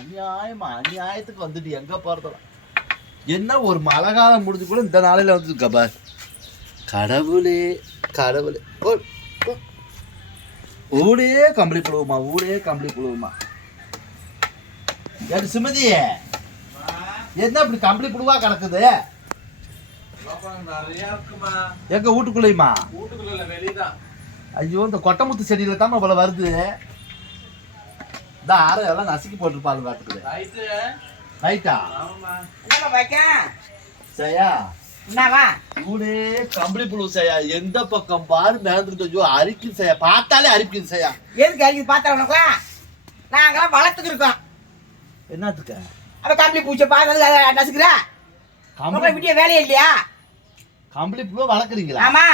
அநியாயத்துக்கு வந்துட்டு எங்க போறதுல என்ன ஒரு மழை காலம் முடிஞ்சு கூட இந்த நாளையில வந்துருக்கா பார். கடவுளே கடவுளே, ஊடே கம்பளி புழுவுமா, ஊடே கம்பளி புழுவுமா. ஏன் சுமதி என்ன இப்படி கம்பளி புழுவா கிடக்குது? எங்க வீட்டுக்குள்ளேயுமா? வீட்டுக்குள்ள வெளியதான். ஐயோ, இந்த கொட்டமுத்து செடியில தான் இவ்வளோ வருது. இந்த ஆறு எல்லாம் நசுக்கி போட்டுருப்பாங்க காட்டுக்குது. ரைட்டா? சரியா? ஊடே கம்பளி புழு செய்யா, எந்த பக்கம் பாரு மேந்திருக்கோ அரிக்குது செய்யா, பார்த்தாலே அரிக்குது செய்யா. எதுக்கு அரிக்குது பார்த்தா உனக்கு? நாங்களாம் வளர்த்துக்கு இருக்கோம். என்னத்துக்கு? அப்ப கம்பளி பூச்சை பார்க்கறது நசுக்குற விட்டிய வேலையே இல்லையா? கம்பளி புழு வளர்க்குறீங்களா? ஆமா.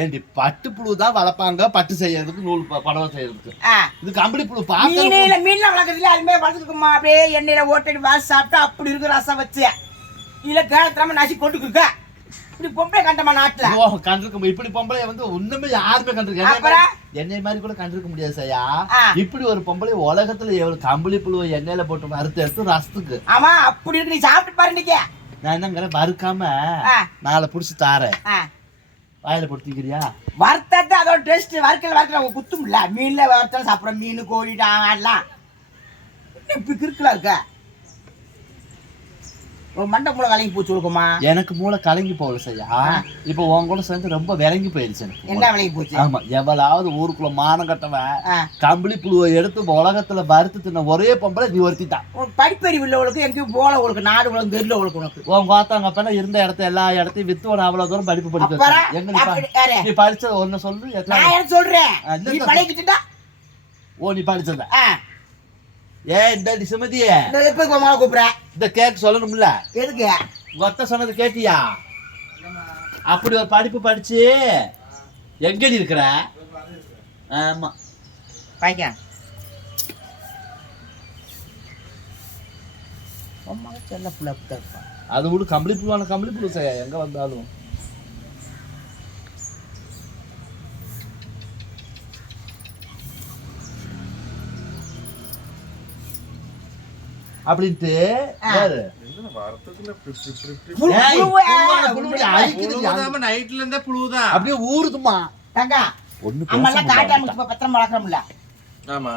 ஏண்டி பட்டு புழு தான் வளர்ப்பாங்க, பட்டு செய்யறதுக்கு, நூல் படவை செய்யறதுக்கு. இது கம்பளி புழு மீன்லாம் வளர்க்கறது இல்ல, அதுமாதிரி வளர்த்துக்குமா. அப்படியே எண்ணெயில ஓட்டி வாசி சாப்பிட்டா அப்படி இருக்கு ரசம் வச்சு. இல்ல கேளத்திராம நசி கொண்டு இருக்க. இப்படி பொம்பளை கண்டமா நாட்டுல கண்டிருக்க. இப்படி பொம்பளை வந்து ஒண்ணுமே யாருமே கண்டிருக்க எண்ணெய் மாதிரி கூட கண்டிருக்க முடியாது செய்யா. இப்படி ஒரு பொம்பளை உலகத்துல எவ்வளவு கம்பளி புழுவை எண்ணெயில போட்டு வறுத்து எடுத்து ரசத்துக்கு. ஆமா, அப்படி இருக்கு. நீ சாப்பிட்டு பாரு. இன்னைக்கு நான் என்னங்கிற வறுக்காம நாளை புடிச்சு தாரேன், வாயில போட்டுக்கிறியா? வறுத்தது அதோட டேஸ்ட். வறுக்கல குத்தும் இல்ல. மீன்ல வறுத்தாலும் சாப்பிட்றோம். மீன் கோழி ஆடலாம். இப்படி கிறுக்கலா இருக்க. மண்டை மூளை கலங்கி போச்சு இருக்குமா? எனக்கு மூளை கலங்கி போகல செய்யா. இப்ப உன் கூட சேர்ந்து ரொம்ப விளங்கி போயிருச்சு எனக்கு. என்ன விளங்கி போச்சு? ஆமா, எவ்வளவு ஊருக்குள்ள மானம் கட்டவன் கம்பளி புழுவை எடுத்து உலகத்துல வறுத்து தின்ன ஒரே பொம்பளை நீ ஒருத்திட்டான். படிப்பறிவு உள்ளவளுக்கு எங்கேயும் போல உங்களுக்கு நாடு உலகம் தெரியல உங்களுக்கு. உனக்கு உன் கோத்தாங்க அப்பனா இருந்த இடத்த எல்லா இடத்தையும் வித்து அவ்வளவு தூரம் படிப்பு படிக்க எங்க நீ படிச்சது ஒண்ணு சொல்லு. நான் சொல்றேன் நீ பழகிட்டா. ஓ, நீ படிச்சத? இந்த சுமதியே கூப்பிடுற இந்த கேட்க சொல்லணும்ல. எதுக்கு? ஒத்த சொன்னது கேட்டியா? அப்படி ஒரு படிப்பு படிச்சு எங்கடி இருக்கிற? ஆமா, அது விட கம்பளி புழுவான கம்பளி புழு செய்ய எங்க வந்தாலும். அப்படின்ட்டு நைட்ல இருந்தே புழுவுதான் அப்படியே ஊருதுமா. பத்திரம் வளர்க்கணும்ல. ஆமா,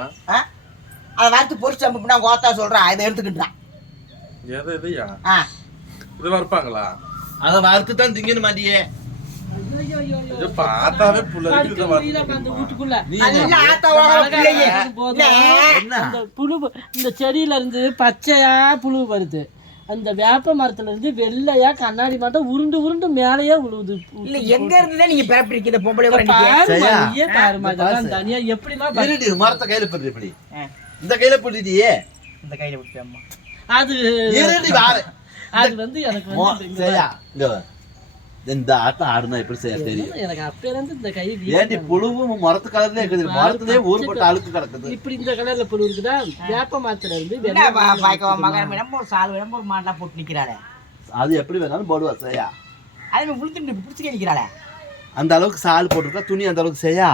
அதை வறுத்து பொரிச்சு அப்படின்னா கோத்தா சொல்றான். இதை எடுத்துக்கிட்டான். இது வறுப்பாங்களா? அதை வறுத்து தான் திங்கன்னு மாட்டியே. பார்த்தாவே புழு இந்த செடியில இருந்து பச்சையா புழு வருது. அந்த வேப்ப மரத்துல இருந்து வெள்ளையா கண்ணாடி மாட்டம் உருண்டு உருண்டு மேலேயே விழுவுது. இல்ல எங்க இருந்தே நீங்க பிறப்பிருக்கீங்க பொம்பளை தனியா எப்படிமா மரத்தை கையில போடுறது? எப்படி இந்த கையில போடுறியே? இந்த கையில விட்டேம்மா. அது அது வந்து எனக்கு இந்த ஆட்டம் ஆடுனா எப்படி செய்ய தெரியும் எனக்கு. அப்ப இருந்து இந்த கை ஏண்டி புழுவும் மரத்து கலர்ல இருக்குது, மரத்துலயே ஊர்பட்ட அழுக்கு கிடக்குது. இப்படி இந்த கலர்ல புழு இருக்குதா? வேப்ப மரத்துல இருந்து ஒரு சால் விடம்பு ஒரு மாட்டா போட்டு நிக்கிறாளே. அது எப்படி வேணாலும் போடுவா செய்யா. அது புளித்து பிடிச்சிக்க நிக்கிறாளே. அந்த அளவுக்கு சால் போட்டுருக்கா, துணி அந்த அளவுக்கு செய்யா.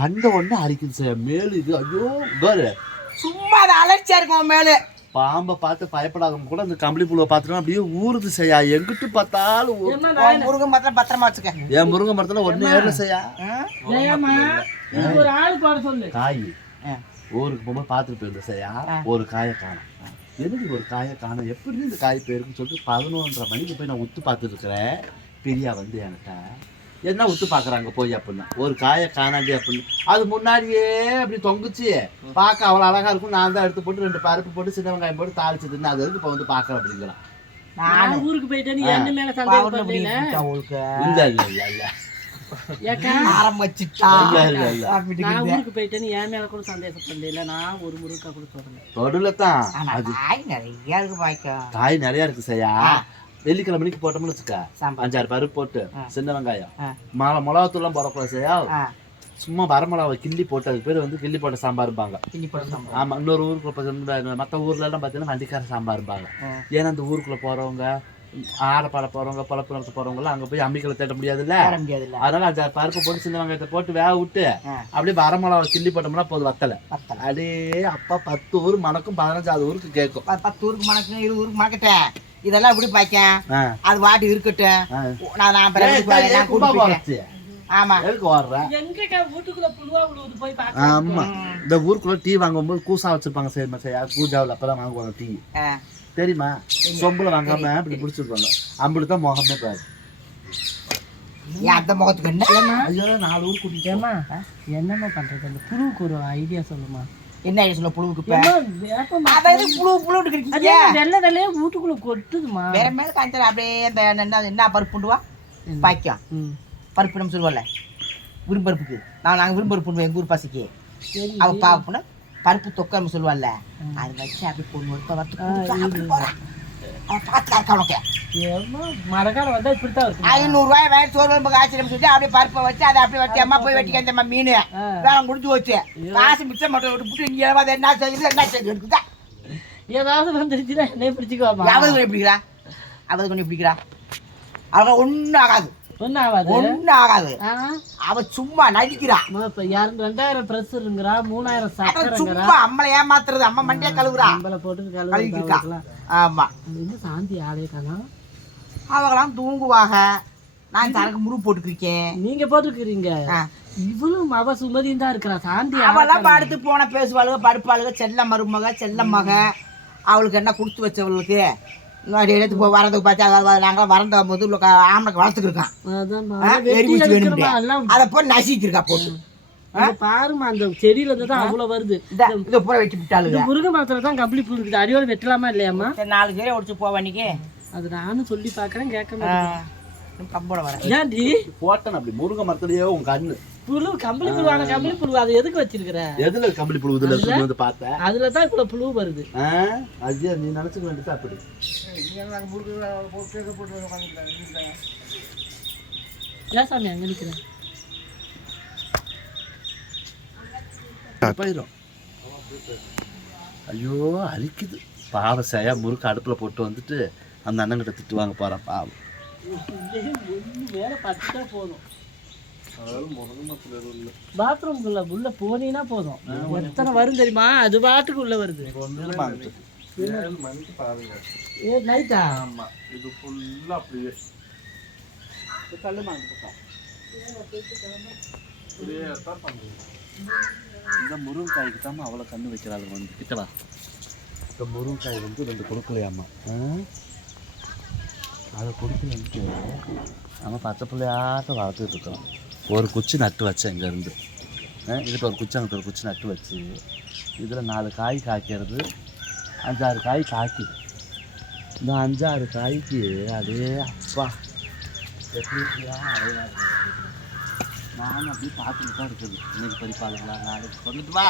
கண்ட உடனே அரிக்குது செய்யா. மேலு இது ஐயோ பாரு, சும்மா அதை அலர்ச்சியா இருக்கும். மேலு பாம்பை பார்த்து பயப்படாதவங்க கூட அந்த கம்பளி புழுவை பார்த்துட்டோம் அப்படியே ஊறுது செய்யா. எங்கிட்டு பார்த்தாலும் முருங்கை மரத்துல பத்திரமா வச்சுக்க. என் முருங்கை மரத்துல ஒண்ணு ஏறல செய்யா. ஒரு ஆள் பாட சொல்லு. காய் ஊருக்கு போகும்போது பார்த்துட்டு போயிருந்த செய்யா. ஒரு காயை காணும். எதுக்கு ஒரு காயை காணும், எப்படி இந்த காய் போயிருக்குன்னு சொல்லிட்டு 11:30 மணிக்கு போய் நான் உத்து பார்த்துட்டு இருக்கிறேன். பிரியா வந்து என்கிட்ட என்ன உத்து பாக்குறாங்க போய் அப்படின்னா, ஒரு காயை காணாண்டி அப்படின்னு. அது முன்னாடியே அப்படி தொங்குச்சு, பார்க்க அவ்வளோ அழகா இருக்கும். நான் தான் எடுத்து போட்டு 2 பருப்பு போட்டு சின்ன வெங்காயம் போட்டு தாளிச்சதுன்னு அது வந்து இப்போ வந்து பார்க்குறேன் அப்படிங்கிறான். நான் ஊருக்கு போயிட்டேன்னு என்ன மேல சந்தேகப்படல. இல்ல இல்ல இல்ல இல்ல ஆரம்பிச்சுட்டா. நான் ஊருக்கு போயிட்டேன்னு என் மேல கூட சந்தேகப்படல. நான் ஒரு முருக்கா கூட தொடல தொடலத்தான். அது நிறைய இருக்கு, காய் நிறைய இருக்கு செய்யா. வெள்ளிக்கிழமை மணிக்கு போட்டோம்னு வச்சுக்க, 5-6 பருப்பு போட்டு சின்ன வெங்காயம் மிளகாத்தூள்லாம் போடக்கூடாது செய்யா. சும்மா வரமிளகாவை கிள்ளி போட்டு, அது பேர் வந்து கிள்ளி போட்ட சாம்பார்பாங்க. ஆமா, இன்னொரு ஊருக்குள்ள மற்ற ஊர்ல எல்லாம் பார்த்தீங்கன்னா வண்டிக்கார சாம்பார்பாங்க. ஏன்னா அந்த ஊருக்குள்ள போறவங்க ஆடை பாட போறவங்க பழப்பு நடத்த போறவங்கலாம் அங்க போய் அம்மிக்கலை தேட முடியாதுல்ல. வர முடியாதுல்ல. அதனால அந்த பருப்பு போட்டு சின்ன வெங்காயத்தை போட்டு வேக விட்டு அப்படியே வரமிளகா கிள்ளி போட்டோம்னா போதும் வத்தலை. அப்படியே அப்பா 10 ஊர் மணக்கும் 15 ஊருக்கு கேட்கும். 10 ஊருக்கு மணக்கும் 20 ஊருக்கு மணக்கட்டேன். இதெல்லாம் எப்படி பாய்க்கேன் அது வாட்டி இருக்கட்டும். நான் ஆமா எதுக்கு ஓடுறேன்? எங்கக்கா வீட்டுக்குள்ள புழுவா விழுவுது போய் பாக்க. ஆமா இந்த ஊருக்குள்ள டீ வாங்கும்போது கூசா வச்சிருப்பாங்க. சரிமா சரியா பூஜாவில் அப்பதான் வாங்குவாங்க டீ தெரியுமா? சொம்புல வாங்காம இப்படி பிடிச்சிருப்பாங்க. அப்படித்தான் முகமே பாரு. அந்த முகத்துக்கு என்ன ஐயோ 4 ஊர் கூட்டிட்டேமா. என்னம்மா பண்றது? அந்த புழுவுக்கு ஒரு ஐடியா சொல்லுமா? என்ன ஐடியா சொல்ல? புழுவுக்கு வெள்ளை வெள்ளையே வீட்டுக்குள்ள கொட்டுதுமா. வேற மேல காய்ச்சல் அப்படியே என்ன பருப்புண்டுவா பாய்க்கும். பருப்பு நம்ம சொல்லுவோம்ல விரும்பருப்புக்கு நாங்கள் விரும்பருப்பு எங்கள் ஊர் பசிக்கு அவள் பாப்புனா பருப்பு தொக்க நம்ம சொல்லுவாள்ல அதை வச்சு அப்படி பொண்ணு மழைக்காலம் வந்தா இப்படித்தான் இருக்கும். 500 ரூபாய் வேலை சோறு குழம்புக்கு ஆச்சரியம் சொல்லி அப்படியே பருப்பை வச்சு அதை அப்படியே வச்சு அம்மா போய் வெட்டிக்க அந்த மீன் வேலை முடிஞ்சு வச்சு காசு மிச்சம் மட்டும் விட்டு இங்கே என்ன செய்யுது என்ன செய்யுது இருக்குதா ஏதாவது வந்துருச்சுன்னா என்னைய பிடிச்சிக்குவாமா. அவளுக்கு கொஞ்சம் பிடிக்கிறா அவளுக்கு கொஞ்சம் பிடிக்கிறா அவங்க ஒன்றும் ஆகாது. ஒன்றும் ஆகாது. அவ சும்மா நடிக்கிறா. இப்ப 2000 பிரஷருங்கிறா 3000 சக்கரைங்கிறா. சும்மா அம்மளை ஏமாத்துறது. அம்மா மண்டியா கழுவுறா. அம்பளை போட்டு கழுவிக்கா. ஆமா இது சாந்தி ஆளே காணோம். அவங்களாம் தூங்குவாங்க. நான் தனக்கு முறு போட்டுக்கிறேன். நீங்க போட்டுக்கிறீங்க. இவளும் அவ சுமதியும் தான் இருக்கிறா. சாந்தி அவெல்லாம் படுத்து போன பேசுவாளுக படுப்பாளுக. செல்ல மருமக செல்ல மக. அவளுக்கு என்ன கொடுத்து வச்சவளுக்கு எடுத்து போய் வரதுக்கு பார்த்து நாங்கள் வரந்த போது ஆம்பளை வளர்த்துக்கிருக்கான். அதை போய் நசிக்கிருக்கா போட்டு பாருமா. அந்த செடியில இருந்து தான் அவ்வளவு வருது. இதை பூரா வெட்டி விட்டாளுங்க. முருங்கை மரத்துல தான் கம்பளி பூ இருக்குது. அடியோட வெட்டலாமா இல்லையாம்மா? 4 பேரை ஒடிச்சு போவா இன்னைக்கு. அது நானும் சொல்லி பாக்குறேன் கேட்க மாட்டேன். கம்போட வர ஏன்டி போட்டேன் அப்படி முருங்கை மரத்துலயே உன் கண்ணு புழு கம்பளி புழுவான கம்பளி புழு அதை எதுக்கு வச்சிருக்கிற? எதுல கம்பளி புழு இதுல வந்து பார்த்தேன். அதுலதான் இவ்வளவு புழு வருது. ஐயா நீ நினைச்சுக்க வேண்டியது அப்படி. ஏன் சாமி அங்க நிக்கிறேன்? போயிடும். ஐயோ அரிக்குது பாவம். செய்யா முறுக்கு அடுப்புல போட்டு வந்துட்டு அந்த அண்ணங்கிட்ட திட்டுவாங்க போறான் பாவம். வேலை பார்த்துட்டா போதும். பாத்ரூம்குள்ள உள்ள போனீங்கன்னா போதும். எத்தனை வரும் தெரியுமா? அது பாட்டுக்கு உள்ள வருது. நைட்டா? ஆமா இது ஃபுல்லா அப்படியே இந்த முருங்காய்க்கு தான் அவ்வளோ கண்ணு வைக்கிறாள். வந்து கிட்டவா. இந்த முருங்காய் வந்து 2 கொடுக்கலையாம்மா. அதை கொடுக்கலன்ட்டு நம்ம பச்சை பிள்ளையாட்ட வளர்த்துட்டு இருக்கோம். ஒரு குச்சி நட்டு வச்சேன் இங்கேருந்து. இங்கிட்ட ஒரு குச்சி அங்கிட்ட ஒரு குச்சி நட்டு வச்சு இதில் 4 காய் காய்க்கிறது. 5-6 காய் காய்க்குது. இந்த 5-6 காய்க்கு அதே அப்பா எப்படி எப்படியா அழகாக இருக்குது. நானும் அப்படியே பார்த்துட்டு தான் இருக்குது. இன்னைக்கு படிப்பாளுங்களா நாளைக்கு வந்துட்டு வா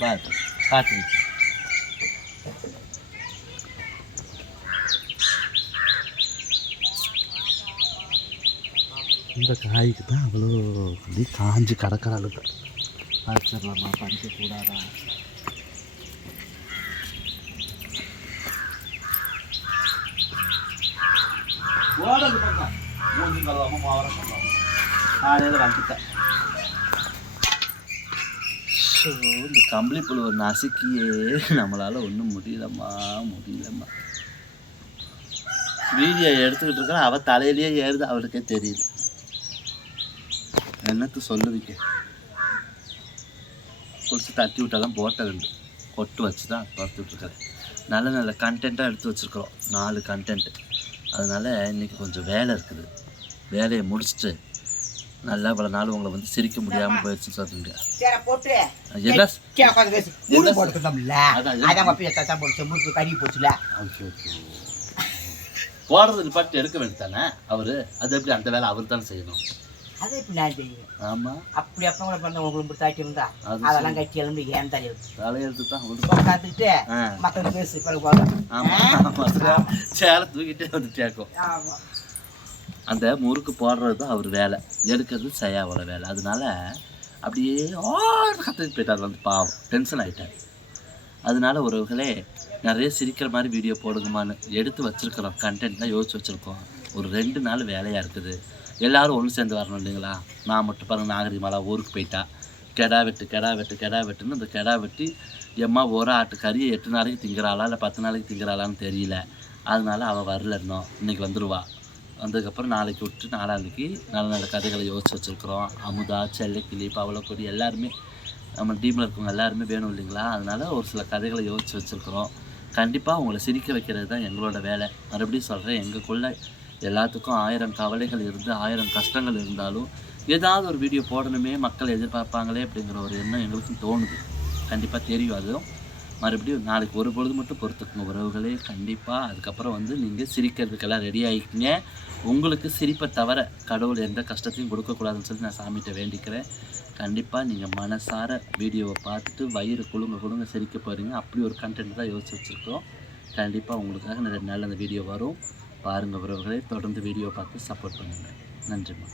பாரு காட்டுங்க. இந்த காய்க்கு தான் அவ்வளோ அப்படியே காஞ்சி கிடக்கிறாளுங்க. பறிச்சிடலாமா பறிக்கக்கூடாதா? காலையில் வந்துட்டேன். இந்த கம்பளி புழு நசுக்கியே நம்மளால ஒன்றும் முடியலம்மா. வீடியோ எடுத்துக்கிட்டு இருக்கிற அவள் தலையிலேயே ஏறுது. அவளுக்கே தெரியுது. என்னத்து சொல்லுவீங்க? பிடிச்சி தட்டி விட்டாலாம் போட்ட 2 கொட்டு வச்சு தான் பார்த்துட்ருக்கேன். நல்ல கண்டென்ட்டாக எடுத்து வச்சுருக்குறோம். 4 கண்டென்ட்டு. அதனால் இன்றைக்கி கொஞ்சம் வேலை இருக்குது. வேலையை முடிச்சுட்டு நல்லா இவ்வளோ நாள் உங்களை வந்து சிரிக்க முடியாமல் போயிடுச்சுன்னு சொல்லுங்க. போடுறது பாட்டு எடுக்க வேண்டியதானே அவரு. அது எப்படி அந்த வேலை அவர் தானே செய்யணும். அதை இப்படி நான் செய்யுங்க. ஆமாம் அப்படி அப்போ கூட பண்ண உங்களுக்கு தாட்டி இருந்தா அதெல்லாம் கட்டி எழுந்து ஏன் தலையெழுத்து தான் உட்காந்துக்கிட்டு மக்கள் பேசு போதும். சேலை தூக்கிட்டே வந்து கேட்கும். அந்த முறுக்கு போடுறது தான் அவர் வேலை. எடுக்கிறது செய்யாவோட வேலை. அதனால அப்படியே கற்றுட்டு போயிட்டார். வந்து பாவம் டென்ஷன் ஆகிட்டார். அதனால உறவுகளே நிறைய சிரிக்கிற மாதிரி வீடியோ போடுங்கம்மான்னு எடுத்து வச்சுருக்கிறோம். கண்டென்ட்லாம் யோசிச்சு வச்சுருக்கோம். ஒரு 2 நாள் வேலையாக இருக்குது. எல்லோரும் ஒன்று சேர்ந்து வரணும் இல்லைங்களா? நான் மட்டும் பாருங்கள், நாகரிகமாலாம் ஊருக்கு போயிட்டா கெடா வெட்டுன்னு இந்த கெடா வெட்டி எம்மா ஒரு ஆட்டு கறியை 8 நாளைக்கு திங்கிறாளா இல்லை 10 நாளைக்கு திங்கிறாளான்னு தெரியல. அதனால அவள் வரல, இன்னும் இன்றைக்கி வந்துடுவா. வந்ததுக்கப்புறம் நாளைக்கு விட்டு நாளான்னைக்கு நல்ல நல்ல கதைகளை யோசிச்சு வச்சுருக்குறோம். அமுதா, செல்லைக்கிளி, பவளக்கொடி எல்லாருமே நம்ம டீமில் இருக்கவங்க எல்லாருமே வேணும் இல்லைங்களா? அதனால் ஒரு சில கதைகளை யோசிச்சு வச்சுருக்குறோம். கண்டிப்பாக உங்களை சிரிக்க வைக்கிறது தான் எங்களோட வேலை. மறுபடியும் சொல்கிறேன், எங்களுக்குள்ள எல்லாத்துக்கும் 1000 கவலைகள் இருந்து 1000 கஷ்டங்கள் இருந்தாலும் ஏதாவது ஒரு வீடியோ போடணுமே, மக்கள் எதிர்பார்ப்பாங்களே அப்படிங்கிற ஒரு எண்ணம் எங்களுக்கும் தோணுது. கண்டிப்பாக தெரியும். அதுவும் மறுபடியும் நாளைக்கு ஒரு பொழுது மட்டும் பொறுத்துக்குங்க உறவுகளே. கண்டிப்பாக அதுக்கப்புறம் வந்து நீங்கள் சிரிக்கிறதுக்கெல்லாம் ரெடி ஆகிக்கிங்க. உங்களுக்கு சிரிப்பை தவிர கடவுள் எந்த கஷ்டத்தையும் கொடுக்கக்கூடாதுன்னு சொல்லி நான் சாமிகிட்ட வேண்டிக்கிறேன். கண்டிப்பாக நீங்கள் மனசார வீடியோவை பார்த்துட்டு வயிறு குலுங்க சிரிக்க போகிறீங்க. அப்படி ஒரு கண்டென்ட் தான் யோசிச்சு வச்சுருக்கோம். கண்டிப்பாக உங்களுக்காக 2 நாள் அந்த வீடியோ வரும். பாருங்கள் உறவுகளே, தொடர்ந்து வீடியோ பார்த்து சப்போர்ட் பண்ணுங்கள். நன்றிம்மா.